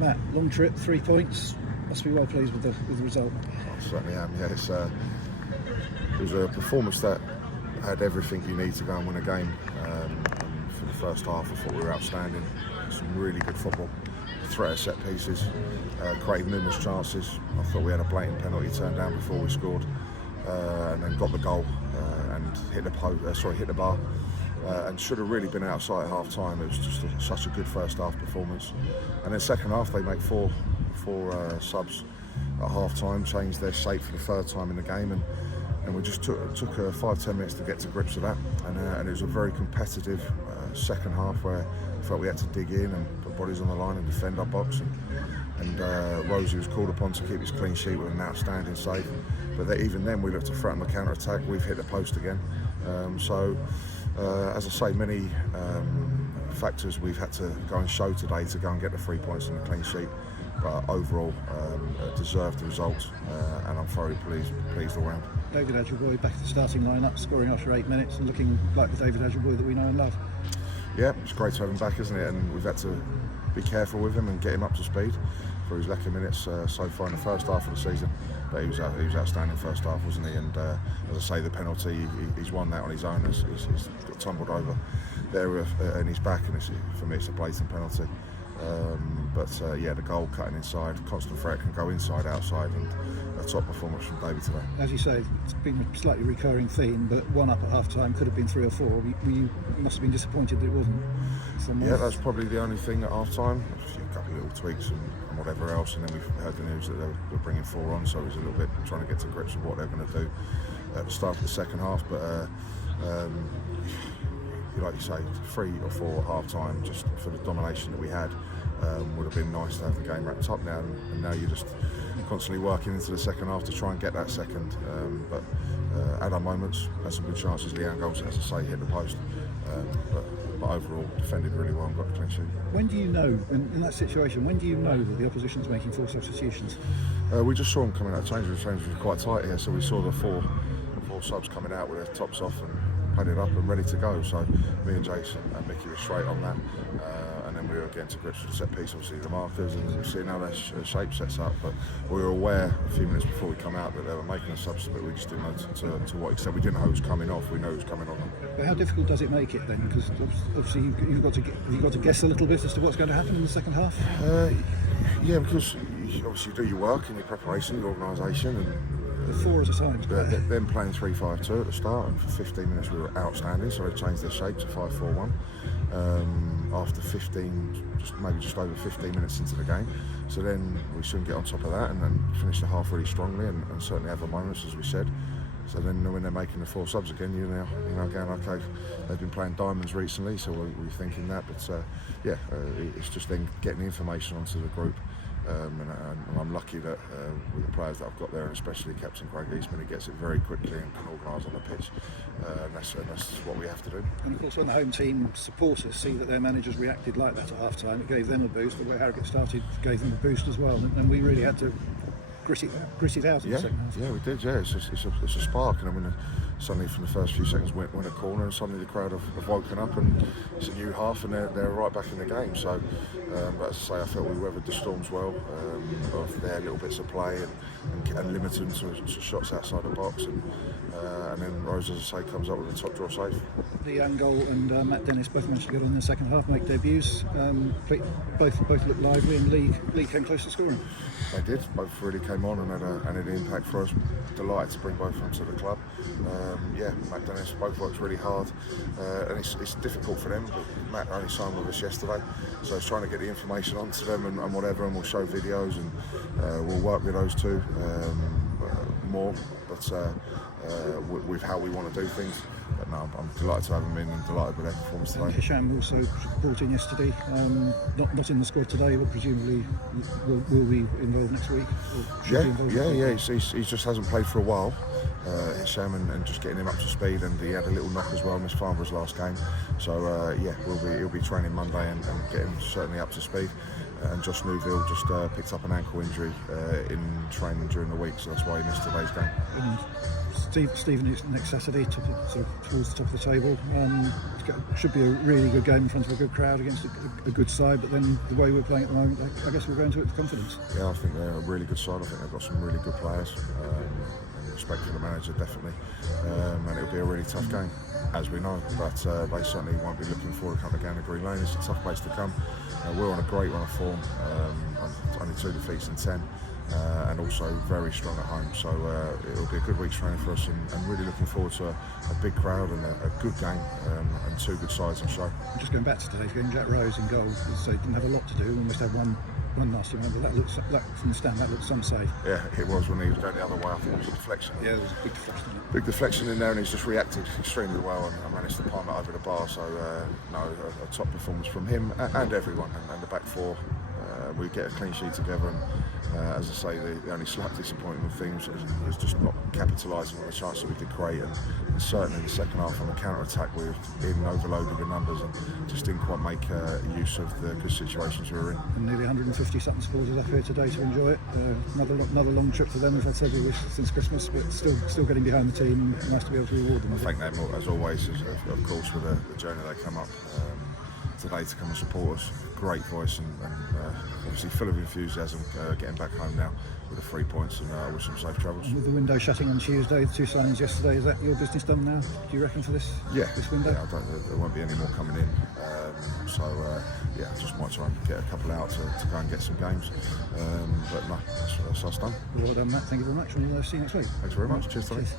Matt, long trip, 3 points. Must be well pleased with the result. I certainly am. Yeah, it was a performance that had everything you need to go and win a game. And for the first half, I thought we were outstanding. Some really good football. Threat of set pieces, created numerous chances. I thought we had a blatant penalty turned down before we scored, and then got the goal and hit the bar. And should have really been outside at half time. It was just such a good first half performance. And then second half they make four subs at half time, changed their shape for the third time in the game, and we just took 5-10 minutes to get to grips with that. And it was a very competitive second half where I felt we had to dig in and put bodies on the line and defend our box. And Rosie was called upon to keep his clean sheet with an outstanding save. But even then we looked to threaten the counter-attack. We've hit the post again. As I say, many factors we've had to go and show today to go and get the 3 points and the clean sheet. But overall, deserved the result, and I'm thoroughly pleased all round. David Adgelboy back at the starting line-up, scoring after 8 minutes and looking like the David Adgelboy that we know and love. Yeah, it's great to have him back, isn't it? And we've had to be careful with him and get him up to speed for his lack of minutes so far in the first half of the season. But he was outstanding first half, wasn't he? And as I say, the penalty, he's won that on his own. He's got tumbled over there and he's back, and for me it's a blatant penalty. The goal cutting inside, constant threat, can go inside, outside, and a top performance from David today. As you say, it's been a slightly recurring theme, but 1 up at half time could have been 3 or 4. You must have been disappointed that it wasn't. Yeah, that's probably the only thing at half time. A couple of little tweaks and whatever else, and then we've heard the news that they were bringing 4 on, so it was a little bit trying to get to grips with what they're going to do at the start of the second half. But like you say, 3 or 4 at half time, just for the domination that we had, would have been nice to have the game wrapped up now. And now you're just constantly working into the second half to try and get that second. But at our moments, had some good chances. Leanne goals, as I say, hit the post. But overall, defended really well and got the clean sheet. When do you know, in that situation, when do you know that the opposition's making 4 substitutions? We just saw them coming out of change. The change was quite tight here, so we saw the four subs coming out with their tops off and padded up and ready to go. So me and Jason and Mickey were straight on that. And then we were getting to grips with the set piece, obviously the markers, and seeing how their shape sets up. But we were aware a few minutes before we come out that they were making a substitute, but we just didn't know to what extent. We didn't know who was coming off. We know who was coming on. But how difficult does it make it then? Because obviously you've got to guess a little bit as to what's going to happen in the second half. Yeah, because you obviously do your work and your preparation, your organisation, and the 4 at a time. Them playing 3-5-2 at the start, and for 15 minutes we were outstanding. So they changed their shape to 5-4-1 after 15, just over 15 minutes into the game. So then we soon get on top of that and then finish the half really strongly and certainly have the moments, as we said. So then when they're making the 4 subs again, you're now going, okay, they've been playing diamonds recently, so we're thinking that. But it's just then getting the information onto the group. And I'm lucky that with the players that I've got there, and especially Captain Craig Eastman, he gets it very quickly and can organise on the pitch. And that's what we have to do. And of course, when the home team supporters see that their managers reacted like that at half time, it gave them a boost. The way Harrogate started gave them a boost as well, and we really had to grit it out in the second half. Yeah, we did. Yeah, it's a spark, and I mean, suddenly from the first few seconds went a corner, and suddenly the crowd have woken up, and it's a new half, and they're right back in the game. So, but as I say, I felt we weathered the storms well of their little bits of play and limited them to shots outside the box, and then Rose, as I say, comes up with a top draw save. Leanne Goal and Matt Dennis both managed to get on in the second half, make debuts. Both looked lively, and Lee came close to scoring. They did. Both really came on and had an impact for us. Delighted to bring both of them to the club. Matt Dennis both worked really hard, and it's difficult for them. But Matt only signed with us yesterday, so it's trying to get the information onto them and whatever, and we'll show videos and we'll work with those two more. But with how we want to do things. But no, I'm delighted to have them in and delighted with their performance today. Hisham also brought in yesterday, not in the squad today, but presumably will be involved next week. He just hasn't played for a while. Hisham and just getting him up to speed, and he had a little knock as well, missed Farnborough's last game. So he'll be training Monday and getting certainly up to speed. and Josh Newville just picked up an ankle injury in training during the week, so that's why he missed today's game. And Stephen next Saturday, sort of towards the top of the table. Should be a really good game in front of a good crowd against a good side, but then the way we're playing at the moment, I guess we're going to it with confidence. Yeah, I think they're a really good side. I think they've got some really good players. And respect for the manager, definitely. And it'll be a really tough game, as we know. But they certainly won't be looking forward to coming down to Green Lane. It's a tough place to come. We're on a great run of form. Only 2 defeats in 10. And also very strong at home, so it'll be a good week's training for us, and really looking forward to a big crowd and a good game, and 2 good sides on show. Just going back to today's game, Jack Rose in goal, so he didn't have a lot to do, almost had one nasty one, but that from the stand, that looked some safe. Yeah, it was when he was going the other way. I think it was a deflection. Yeah, it was a big deflection. Big deflection in there, and he's just reacted extremely well, and managed to palm it over the bar, so a top performance from him and everyone, and the back four. We get a clean sheet together, and as I say, the only slight disappointment thing was just not capitalising on the chance that we did create, and certainly in the second half on the counter-attack we were being overloaded with numbers and just didn't quite make use of the good situations we were in. And nearly 150 Sutton supporters up here today to enjoy it. Another long trip for them. We've had several this since Christmas, but still getting behind the team. Nice to be able to reward them. I thank them, as always, of course, for the journey they come up today to come and support us. Great voice and obviously full of enthusiasm, getting back home now with the 3 points, and with some safe travels. And with the window shutting on Tuesday, the 2 signings yesterday, is that your business done now, do you reckon, for this window? Yeah, there won't be any more coming in, just might try and get a couple out to go and get some games, but no, that's us done. Well done, Matt, thank you very much, and we'll see you next week. Thanks very much, cheers Tony. Cheers.